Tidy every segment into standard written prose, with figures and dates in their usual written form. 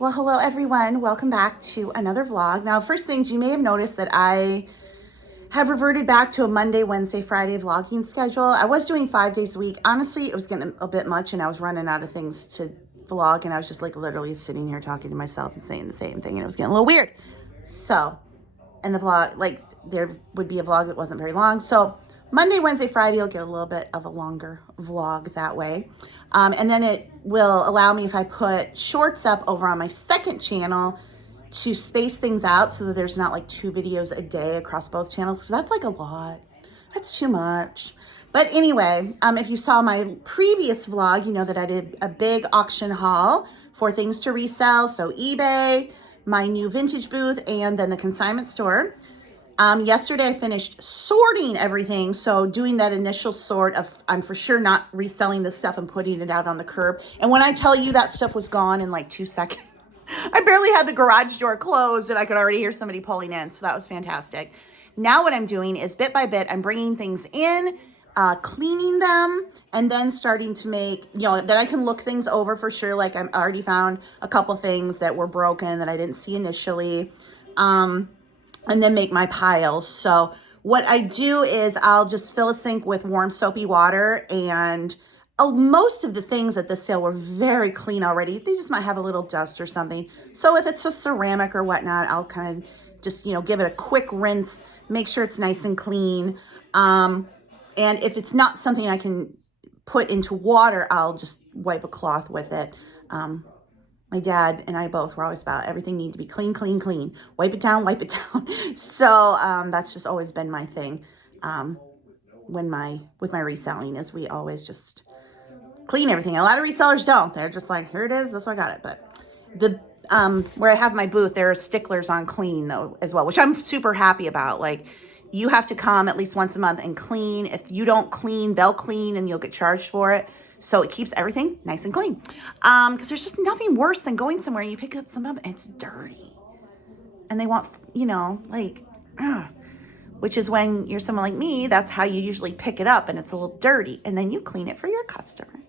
Well, hello everyone. Welcome back to another vlog. Now, first things, you may have noticed that I have reverted back to a Monday, Wednesday, Friday vlogging schedule. I was doing 5 days a week. Honestly, it was getting a bit much and I was running out of things to vlog, and I was just like literally sitting here talking to myself and saying the same thing, and it was getting a little weird. So, and the vlog, like there would be a vlog that wasn't very long. So Monday, Wednesday, Friday, you'll get a little bit of a longer vlog that way. And then it will allow me, if I put shorts up over on my second channel, to space things out so that there's not like 2 videos a day across both channels, because that's like a lot. That's too much. But anyway, if you saw my previous vlog, you know that I did a big auction haul for things to resell. So eBay, my new vintage booth, and then the consignment store. Yesterday I finished sorting everything. So doing that initial sort of, I'm for sure not reselling this stuff and putting it out on the curb. And when I tell you that stuff was gone in like 2 seconds, I barely had the garage door closed and I could already hear somebody pulling in. So that was fantastic. Now what I'm doing is bit by bit, I'm bringing things in, cleaning them, and then starting to make, you know, that I can look things over for sure. Like I've already found a couple things that were broken that I didn't see initially. And then make my piles. So what I do is I'll just fill a sink with warm soapy water, and most of the things at this sale were very clean already. They just might have a little dust or something. So if it's a ceramic or whatnot, I'll kind of just, you know, give it a quick rinse, make sure it's nice and clean. And if it's not something I can put into water, I'll just wipe a cloth with it. My dad and I both were always about everything needed to be clean, clean, clean. Wipe it down, wipe it down. So that's just always been my thing. With my reselling, is we always just clean everything. A lot of resellers don't. They're just like, here it is, that's why I got it. But the where I have my booth, there are sticklers on clean though as well, which I'm super happy about. Like, you have to come at least once a month and clean. If you don't clean, they'll clean and you'll get charged for it. So it keeps everything nice and clean. Because there's just nothing worse than going somewhere and you pick up some of it and it's dirty. And they want, you know, like, which is when you're someone like me, that's how you usually pick it up, and it's a little dirty. And then you clean it for your customer.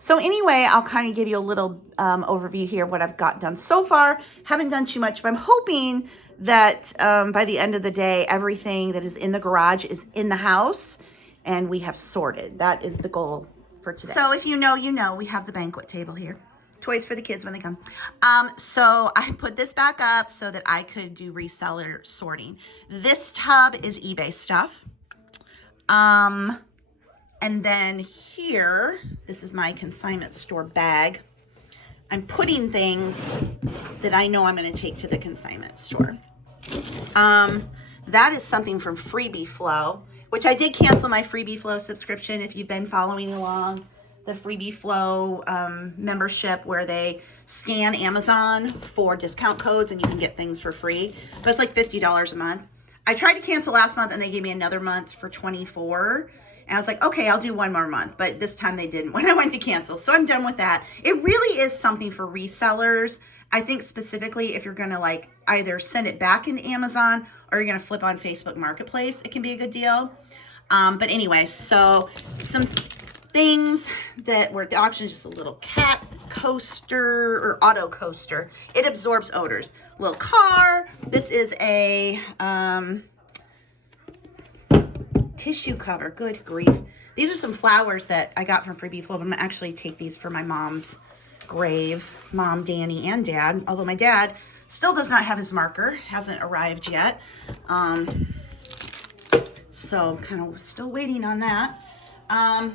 So anyway, I'll kind of give you a little overview here of what I've got done so far. Haven't done too much, but I'm hoping that by the end of the day, everything that is in the garage is in the house and we have sorted. That is the goal for today. So if you know, you know, we have the banquet table here. Toys for the kids when they come. So I put this back up so that I could do reseller sorting. This tub is eBay stuff. And then here, this is my consignment store bag. I'm putting things that I know I'm going to take to the consignment store. That is something from Freebie Flow, which I did cancel my Freebie Flow subscription. If you've been following along, the Freebie Flow membership, where they scan Amazon for discount codes and you can get things for free, but it's like $50 a month. I tried to cancel last month and they gave me another month for $24. And I was like, okay, I'll do 1 more month. But this time they didn't when I went to cancel. So I'm done with that. It really is something for resellers. I think specifically if you're going to like either send it back into Amazon or you're going to flip on Facebook Marketplace, it can be a good deal. But anyway, so some things that were at the auction, just a little cat coaster or auto coaster. It absorbs odors. Little car. This is a tissue cover. Good grief. These are some flowers that I got from Freebie Flow. I'm going to actually take these for my mom's grave. Mom, Danny, and Dad. Although my dad still does not have his marker. Hasn't arrived yet. So kind of still waiting on that.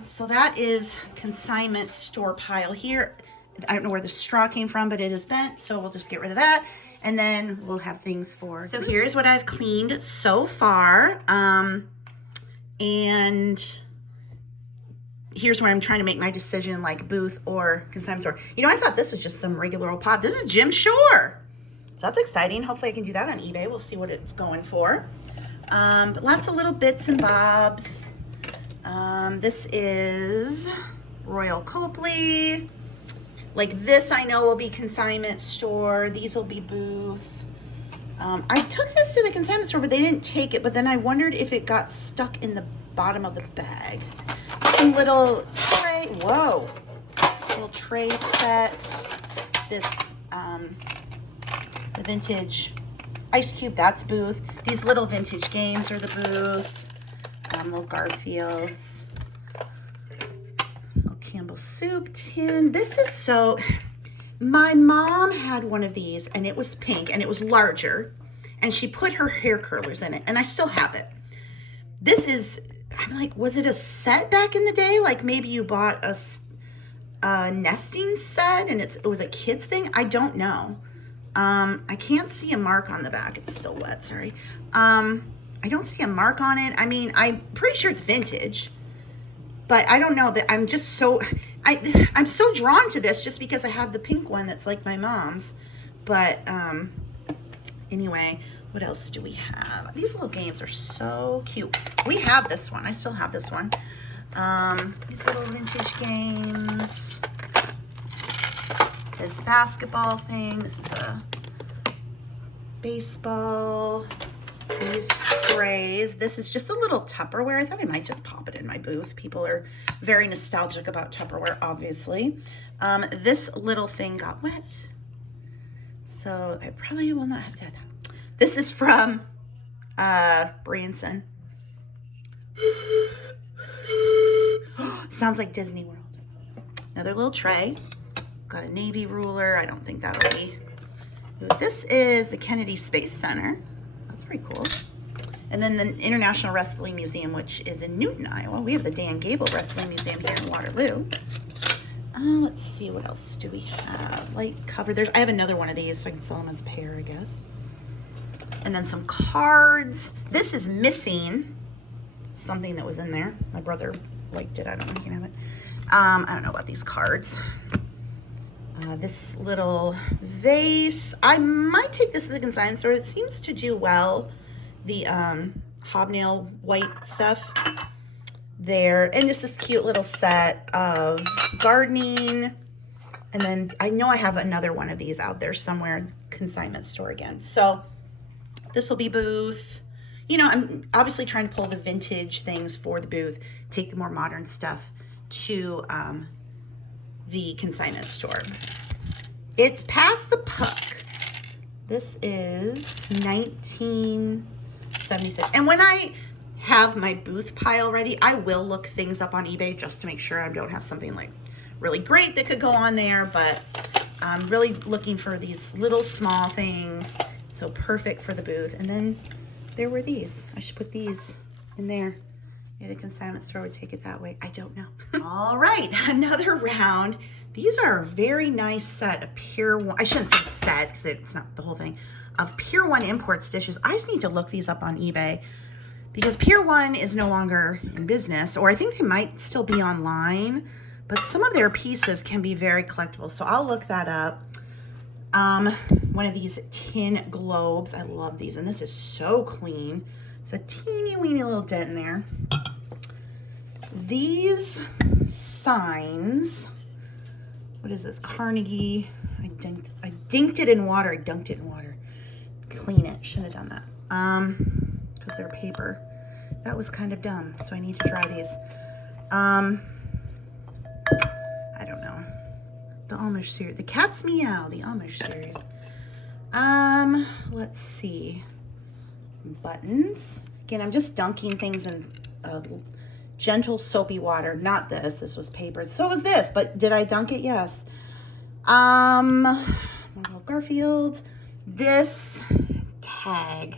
So that is consignment store pile here. I don't know where the straw came from, but it is bent. So we'll just get rid of that. And then we'll have things for. So here's what I've cleaned so far. And here's where I'm trying to make my decision, like booth or consignment store. You know, I thought this was just some regular old pot. This is Jim Shore. So that's exciting. Hopefully I can do that on eBay. We'll see what it's going for. But lots of little bits and bobs. This is Royal Copley. Like this I know will be consignment store. These will be booth. I took this to the consignment store, but they didn't take it. But then I wondered if it got stuck in the bottom of the bag. Some little tray, whoa, little tray set. This the vintage ice cube, that's booth. These little vintage games are the booth. Little Garfields. Little Campbell soup tin. This is so... My mom had one of these, and it was pink, and it was larger, and she put her hair curlers in it, and I still have it. This is, I'm like, was it a set back in the day? Like maybe you bought a nesting set, and it was a kid's thing? I don't know. I can't see a mark on the back. It's still wet, sorry. I don't see a mark on it. I mean, I'm pretty sure it's vintage, but I don't know that I'm just so... I'm so drawn to this just because I have the pink one that's like my mom's. But anyway, what else do we have? These little games are so cute. We have this one. I still have this one. These little vintage games. This basketball thing. This is a baseball. These trays. This is just a little Tupperware. I thought I might just pop it in my booth. People are very nostalgic about Tupperware, obviously. This little thing got wet, so I probably will not have to have that. This is from Branson. Sounds like Disney World. Another little tray. Got a navy ruler. I don't think that'll be... This is the Kennedy Space Center. That's pretty cool. And then the International Wrestling Museum, which is in Newton, Iowa. We have the Dan Gable Wrestling Museum here in Waterloo. Let's see, what else do we have? Light cover. I have another one of these, so I can sell them as a pair, I guess. And then some cards. This is missing something that was in there. My brother liked it. I don't know if you can have it. I don't know about these cards. This little vase. I might take this to the consignment store. It seems to do well. The hobnail white stuff there. And just this cute little set of gardening. And then I know I have another one of these out there somewhere, consignment store again. So this will be booth. You know, I'm obviously trying to pull the vintage things for the booth, take the more modern stuff to the consignment store. It's past the puck. This is 1976. And when I have my booth pile ready, I will look things up on eBay just to make sure I don't have something like really great that could go on there. But I'm really looking for these little small things. So perfect for the booth. And then there were these. I should put these in there. Maybe the consignment store would take it that way. I don't know. All right, another round. These are a very nice set of Pier 1. I shouldn't say set because it's not the whole thing. Of Pier 1 Imports dishes. I just need to look these up on eBay because Pier 1 is no longer in business, or I think they might still be online, but some of their pieces can be very collectible. So I'll look that up. One of these tin globes. I love these, and this is so clean. It's a teeny weeny little dent in there. These signs. What is this? Carnegie. I dinked it in water. I dunked it in water. Clean it. Should have done that. Because they're paper. That was kind of dumb. So I need to try these. I don't know. The Amish series. The Cat's Meow. The Amish series. Let's see. Buttons. Again, I'm just dunking things in gentle soapy water. Not this. This was paper. So was this. But did I dunk it? Yes. Garfield. This tag.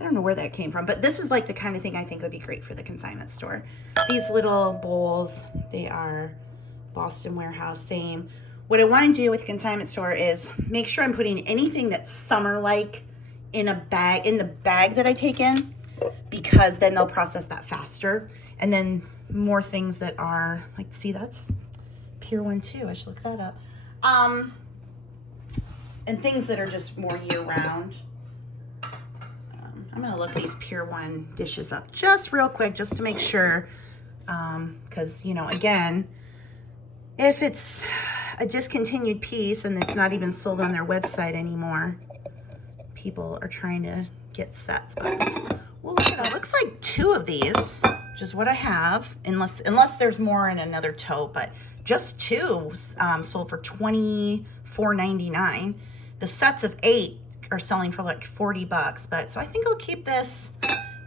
I don't know where that came from, but this is like the kind of thing I think would be great for the consignment store. These little bowls, they are Boston Warehouse, same. What I want to do with the consignment store is make sure I'm putting anything that's summer-like in a bag, in the bag that I take in, because then they'll process that faster. And then more things that are, like, see, that's Pier 1 too. I should look that up. And things that are just more year-round. I'm going to look these Pier 1 dishes up just real quick, just to make sure. Because, you know, again, if it's a discontinued piece and it's not even sold on their website anymore, people are trying to get sets. But well, look at that. Looks like 2 of these, which is what I have, unless there's more in another tote. But just 2 sold for $24.99. the sets of 8 are selling for like 40 bucks. But so I think I'll keep this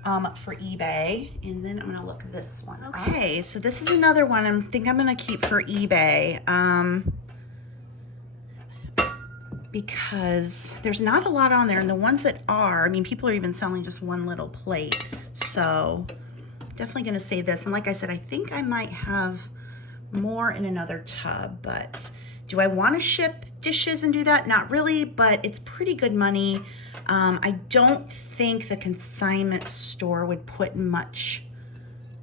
for eBay. And then I'm gonna look at this one. Okay, so this is another one I think I'm gonna keep for eBay. Because there's not a lot on there, and the ones that are, I mean, people are even selling just one little plate. So definitely gonna save this. And like I said, I think I might have more in another tub, but do I want to ship dishes and do that? Not really, but it's pretty good money. I don't think the consignment store would put much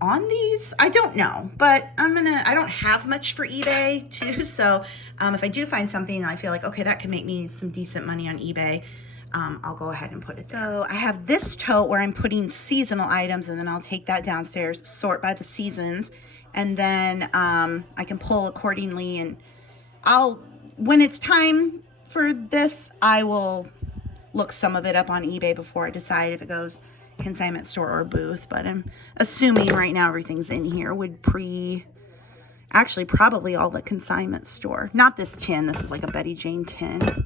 on these. I don't know, but I don't have much for eBay too. So if I do find something I feel like, okay, that could make me some decent money on eBay, I'll go ahead and put it there. So I have this tote where I'm putting seasonal items, and then I'll take that downstairs, sort by the seasons, and then I can pull accordingly. And when it's time for this, I will look some of it up on eBay before I decide if it goes consignment store or booth. But I'm assuming right now everything's in here actually probably all the consignment store. Not this tin. This is like a Betty Jane tin.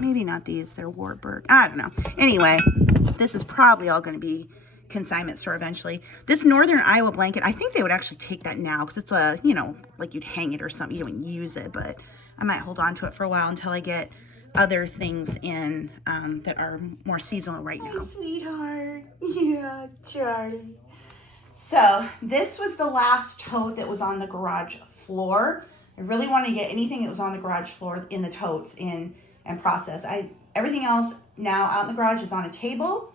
Maybe not these. They're Warburg. I don't know. Anyway, this is probably all going to be consignment store eventually. This Northern Iowa blanket, I think they would actually take that now because it's a, like you'd hang it or something. You don't use it, but I might hold on to it for a while until I get other things in that are more seasonal right now. Hi, sweetheart. Yeah, Charlie. So this was the last tote that was on the garage floor. I really wanted to get anything that was on the garage floor in the totes in and process. Everything else now out in the garage is on a table.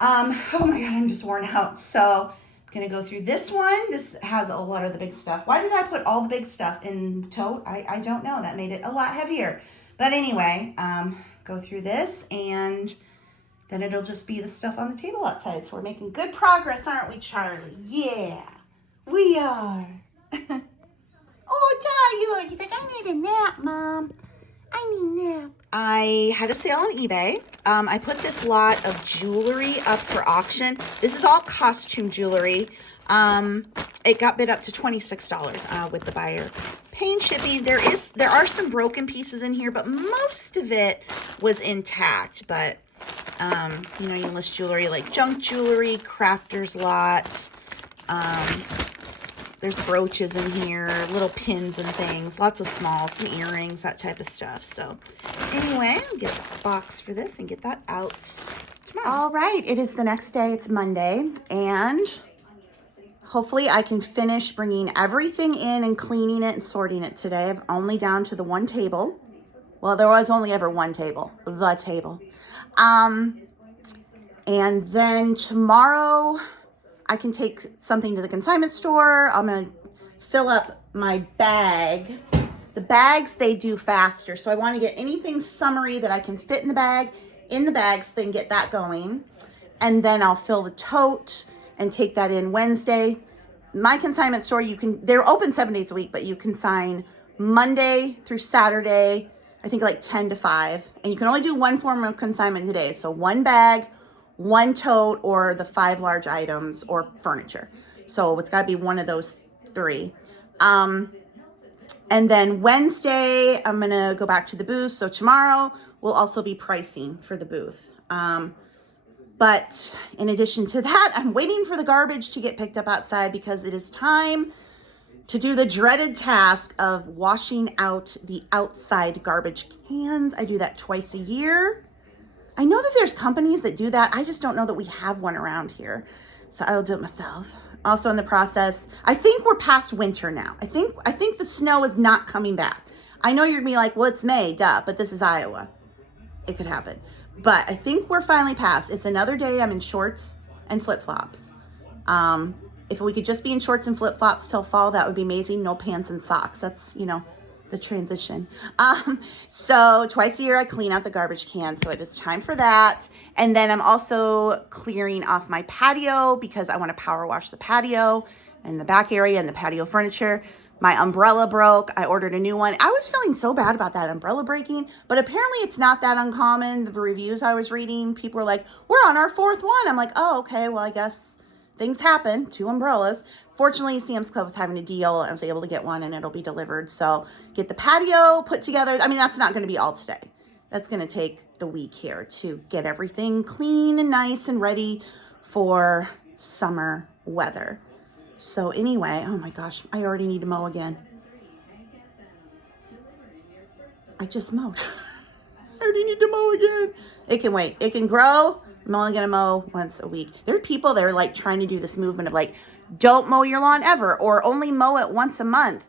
Oh my God, I'm just worn out. So I'm gonna go through this one. This has a lot of the big stuff. Why did I put all the big stuff in tote? I don't know. That made it a lot heavier. But anyway, go through this, and then it'll just be the stuff on the table outside. So we're making good progress, aren't we, Charlie? Yeah, we are. Oh, Tyler, he's like, I need a nap, Mom. I need a nap. I had a sale on eBay. I put this lot of jewelry up for auction. This is all costume jewelry. It got bid up to $26 with the buyer paying shipping. There are some broken pieces in here, but most of it was intact. But you list jewelry like junk jewelry, crafter's lot. There's brooches in here, little pins and things, lots of smalls, some earrings, that type of stuff. So anyway, I'll get a box for this and get that out tomorrow. All right, it is the next day. It's Monday, and hopefully I can finish bringing everything in and cleaning it and sorting it today. I'm only down to the one table. Well, there was only ever one table, the table. And then tomorrow I can take something to the consignment store. I'm going to fill up my bag. The bags, they do faster. So I want to get anything summery that I can fit in the bag so they can get that going. And then I'll fill the tote and take that in Wednesday. My consignment store, they're open 7 days a week, but you consign Monday through Saturday, I think like 10 to 5. And you can only do one form of consignment today. So one bag, one tote, or the 5 large items or furniture. So it's got to be one of those 3. And then Wednesday, I'm going to go back to the booth. So tomorrow will also be pricing for the booth. But in addition to that, I'm waiting for the garbage to get picked up outside because it is time to do the dreaded task of washing out the outside garbage cans. I do that twice a year. I know that there's companies that do that. I just don't know that we have one around here. So I'll do it myself. Also in the process, I think we're past winter now. I think the snow is not coming back. I know you're gonna be like, well, it's May, duh, but this is Iowa. It could happen. But I think we're finally past. It's another day I'm in shorts and flip-flops. If we could just be in shorts and flip-flops till fall, that would be amazing. No pants and socks. That's, the transition. So twice a year I clean out the garbage can, so it is time for that. And then I'm also clearing off my patio because I want to power wash the patio and the back area and the patio furniture. My umbrella broke. I ordered a new one. I was feeling so bad about that umbrella breaking, but apparently it's not that uncommon. The reviews I was reading, people were like, we're on our 4th one. I'm like, oh, okay, well, I guess things happen. 2 umbrellas. Fortunately, Sam's Club was having a deal. I was able to get one and it'll be delivered. So get the patio put together. I mean, that's not going to be all today. That's going to take the week here to get everything clean and nice and ready for summer weather. So anyway, oh my gosh, I already need to mow again. I just mowed. I already need to mow again. It can wait. It can grow. I'm only going to mow once a week. There are people that are like trying to do this movement of like, don't mow your lawn ever or only mow it once a month.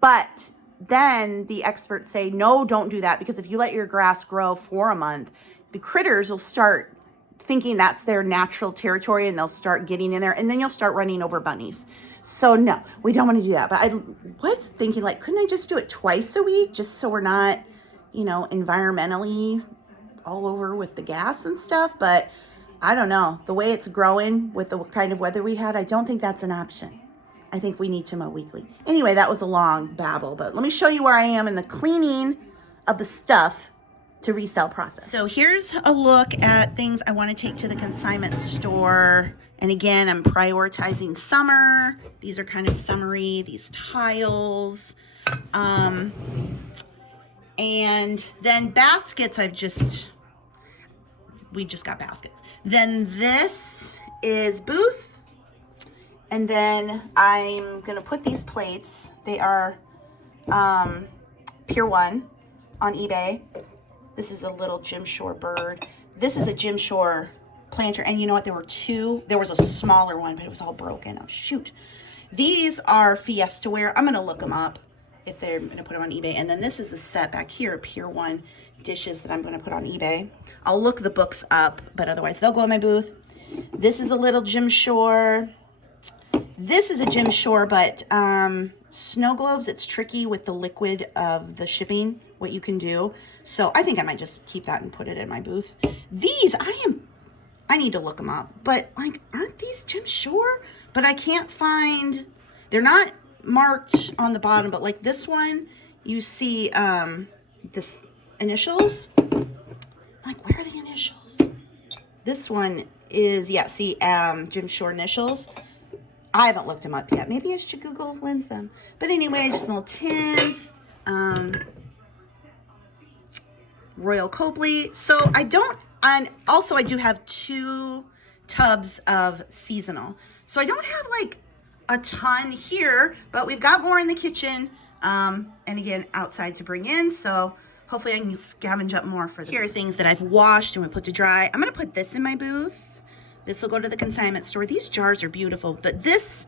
But then the experts say, no, don't do that, because if you let your grass grow for a month, the critters will start thinking that's their natural territory and they'll start getting in there, and then you'll start running over bunnies. So no, we don't want to do that. But I was thinking, like, couldn't I just do it twice a week just so we're not, you know, environmentally all over with the gas and stuff? But I don't know. The way it's growing with the kind of weather we had, I don't think that's an option. I think we need to mow weekly. Anyway, that was a long babble, but let me show you where I am in the cleaning of the stuff to resell process. So here's a look at things I want to take to the consignment store. And again, I'm prioritizing summer. These are kind of summery, these tiles. And then baskets, we just got baskets. Then this is booth. And then I'm going to put these plates. They are Pier 1 on eBay. This is a little Jim Shore bird. This is a Jim Shore planter. And you know what? There were two. There was a smaller one, but it was all broken. Oh, shoot. These are Fiesta ware. I'm going to look them up if they're going to put them on eBay. And then this is a set back here, Pier 1 dishes that I'm going to put on eBay. I'll look the books up, but otherwise they'll go in my booth. This is a little Jim Shore. This is a Jim Shore, but snow globes, it's tricky with the liquid of the shipping, what you can do. So I think I might just keep that and put it in my booth. These, I need to look them up, but like, aren't these Jim Shore? But I can't find, they're not marked on the bottom, but like this one, you see this initials. Like, where are the initials? This one is, yeah, see, Jim Shore initials. I haven't looked them up yet. Maybe I should Google lens them. But anyway, just little tins. Royal Copley. So I don't, and also I do have 2 tubs of seasonal. So I don't have like a ton here, but we've got more in the kitchen. And again, outside to bring in. So hopefully I can scavenge up more for them. Here are things that I've washed and we put to dry. I'm going to put this in my booth. This will go to the consignment store. These jars are beautiful, but this,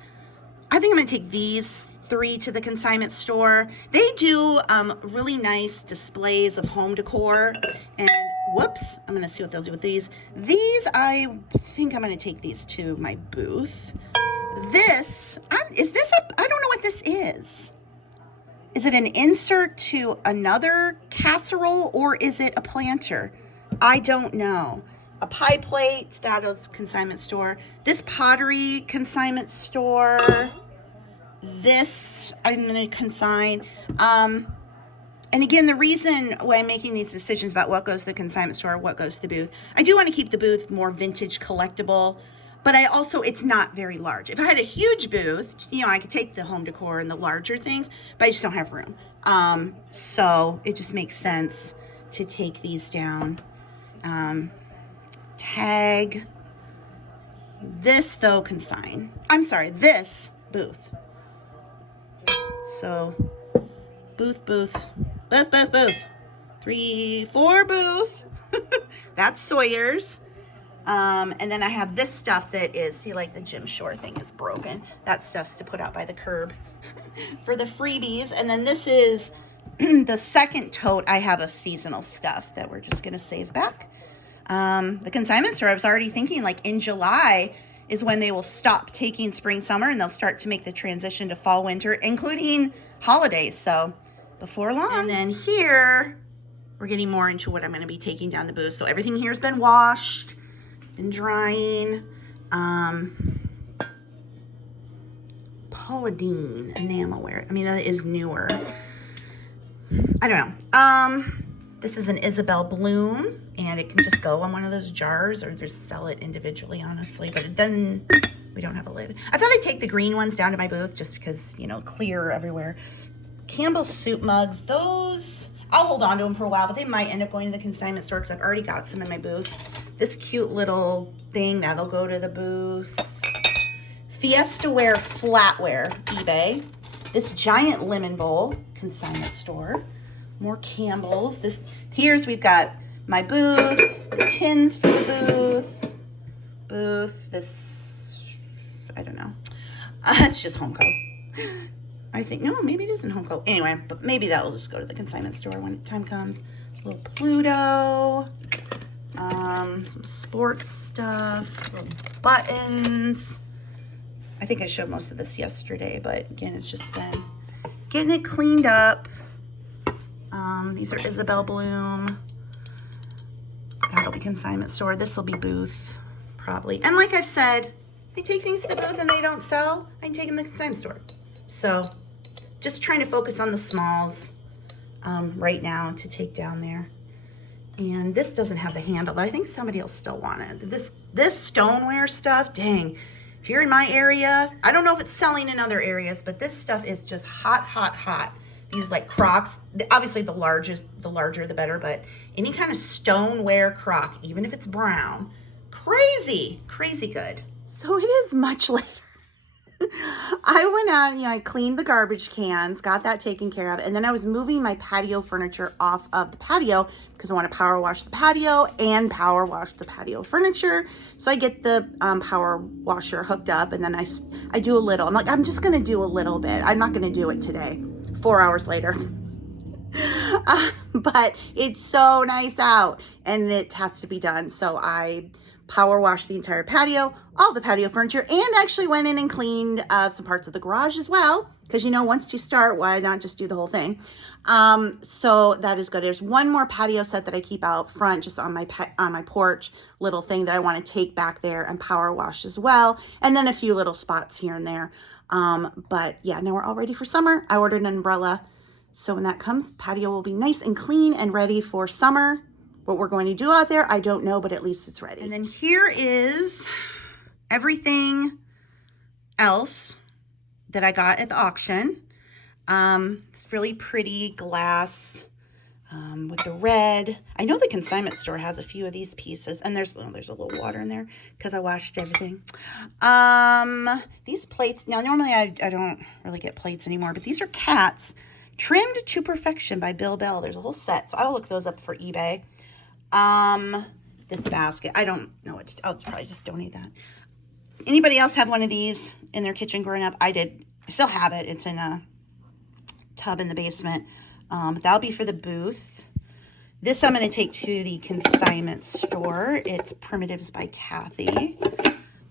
I think I'm gonna take these 3 to the consignment store. They do really nice displays of home decor. And whoops, I'm gonna see what they'll do with these. These, I think I'm gonna take these to my booth. This, is this I don't know what this is. Is it an insert to another casserole or is it a planter? I don't know. A pie plate, that is consignment store. This pottery, consignment store. This, I'm going to consign. And again, the reason why I'm making these decisions about what goes to the consignment store, what goes to the booth, I do want to keep the booth more vintage collectible, but I also, it's not very large. If I had a huge booth, you know, I could take the home decor and the larger things, but I just don't have room. So it just makes sense to take these down. Tag. This, though, consign. I'm sorry, this booth. So, booth. 3, 4 booth. That's Sawyer's. And then I have this stuff that is, see, like the Jim Shore thing is broken. That stuff's to put out by the curb for the freebies. And then this is the second tote I have of seasonal stuff that we're just going to save back. The consignment store, I was already thinking like in July is when they will stop taking spring, summer, and they'll start to make the transition to fall, winter, including holidays. So before long. And then here, we're getting more into what I'm going to be taking down the booth. So everything here has been washed, been drying. Polydine enamelware. I mean, that is newer. I don't know. This is an Isabel Bloom, and it can just go on one of those jars or just sell it individually, honestly. But it doesn't, We don't have a lid. I thought I'd take the green ones down to my booth just because, you know, clear everywhere. Campbell's soup mugs, those, I'll hold on to them for a while, but they might end up going to the consignment store because I've already got some in my booth. This cute little thing, that'll go to the booth. Fiesta Ware flatware, eBay. This giant lemon bowl, consignment store. More Campbell's. Here's, we've got my booth, the tins for the booth, this, I don't know. It's just Homeco. I think, no, maybe it isn't Homeco. Anyway, but maybe that'll just go to the consignment store when time comes. A little Pluto, some sports stuff, little buttons. I think I showed most of this yesterday, but again, it's just been getting it cleaned up. These are Isabel Bloom. That'll be consignment store. This will be booth, probably. And like I've said, I take things to the booth and they don't sell, I can take them to the consignment store. So just trying to focus on the smalls right now to take down there. And this doesn't have the handle, but I think somebody will still want it. This stoneware stuff, dang. If you're in my area, I don't know if it's selling in other areas, but this stuff is just hot, hot, hot. These like Crocs, obviously the larger the better, but any kind of stoneware Croc, even if it's brown, crazy, crazy good. So it is much later. I went out, you know, I cleaned the garbage cans, got that taken care of, and then I was moving my patio furniture off of the patio because I want to power wash the patio and power wash the patio furniture. So I get the power washer hooked up, and then I do a little. I'm like, I'm just going to do a little bit. I'm not going to do it today. 4 hours later. But it's so nice out, and it has to be done. So I power washed the entire patio, all the patio furniture, and actually went in and cleaned some parts of the garage as well. Because, you know, once you start, why not just do the whole thing? So that is good. There's one more patio set that I keep out front, just on my porch, little thing that I want to take back there and power wash as well. And then a few little spots here and there. But yeah, now we're all ready for summer. I ordered an umbrella. So when that comes, patio will be nice and clean and ready for summer. What we're going to do out there, I don't know, but at least it's ready. And then here is everything else that I got at the auction. It's really pretty glass with the red. I know the consignment store has a few of these pieces, and there's a little water in there because I washed everything. These plates, now normally I don't really get plates anymore, but these are cats trimmed to perfection by Bill Bell. There's a whole set, so I'll look those up for eBay. This basket, I don't know what to, I'll probably just donate that. Anybody else have one of these in their kitchen growing up? I did. I still have it. It's in a tub in the basement. But that'll be for the booth. This I'm going to take to the consignment store. It's Primitives by Kathy.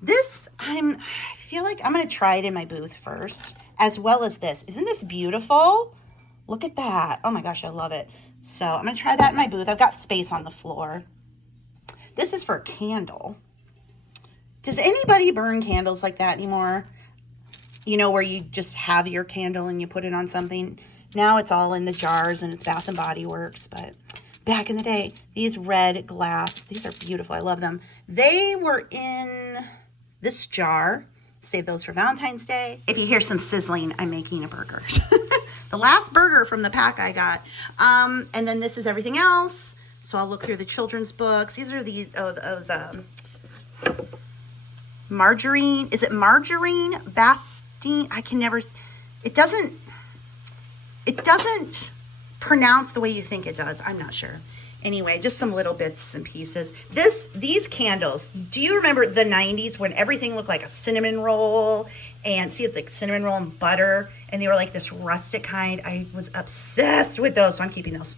This, I feel like I'm going to try it in my booth first, as well as this. Isn't this beautiful? Look at that. Oh my gosh, I love it. So I'm going to try that in my booth. I've got space on the floor. This is for a candle. Does anybody burn candles like that anymore? You know, where you just have your candle and you put it on something. Now it's all in the jars and it's Bath and Body Works. But back in the day, these red glass, these are beautiful. I love them. They were in this jar. Save those for Valentine's Day. If you hear some sizzling, I'm making a burger. The last burger from the pack I got. And then this is everything else. So I'll look through the children's books. These are those margarine. Is it margarine? Bastine? I can never. It doesn't pronounce the way you think it does. I'm not sure. Anyway, just some little bits and pieces. These candles, do you remember the 90s when everything looked like a cinnamon roll? And see, it's like cinnamon roll and butter. And they were like this rustic kind. I was obsessed with those, so I'm keeping those.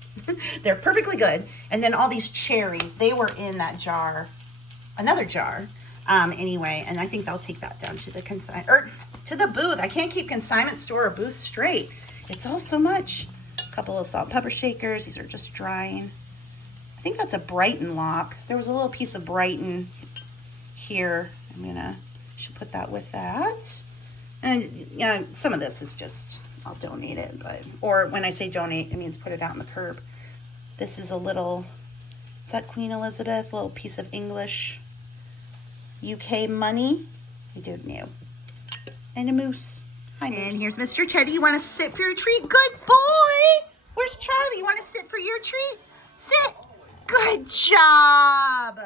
They're perfectly good. And then all these cherries, they were in that jar, another jar. Anyway, and I think I'll take that down to the to the booth. I can't keep consignment store or booth straight. It's all so much. A couple of salt and pepper shakers. These are just drying. I think that's a Brighton lock. There was a little piece of Brighton here. Should put that with that. And yeah, some of this is just, I'll donate it, or when I say donate, it means put it out on the curb. This is a little, is that Queen Elizabeth? A little piece of English UK money. I don't know. And a moose. Hi, and here's Mr. Teddy. You want to sit for your treat? Good boy. Where's Charlie? You want to sit for your treat? Sit. Good job.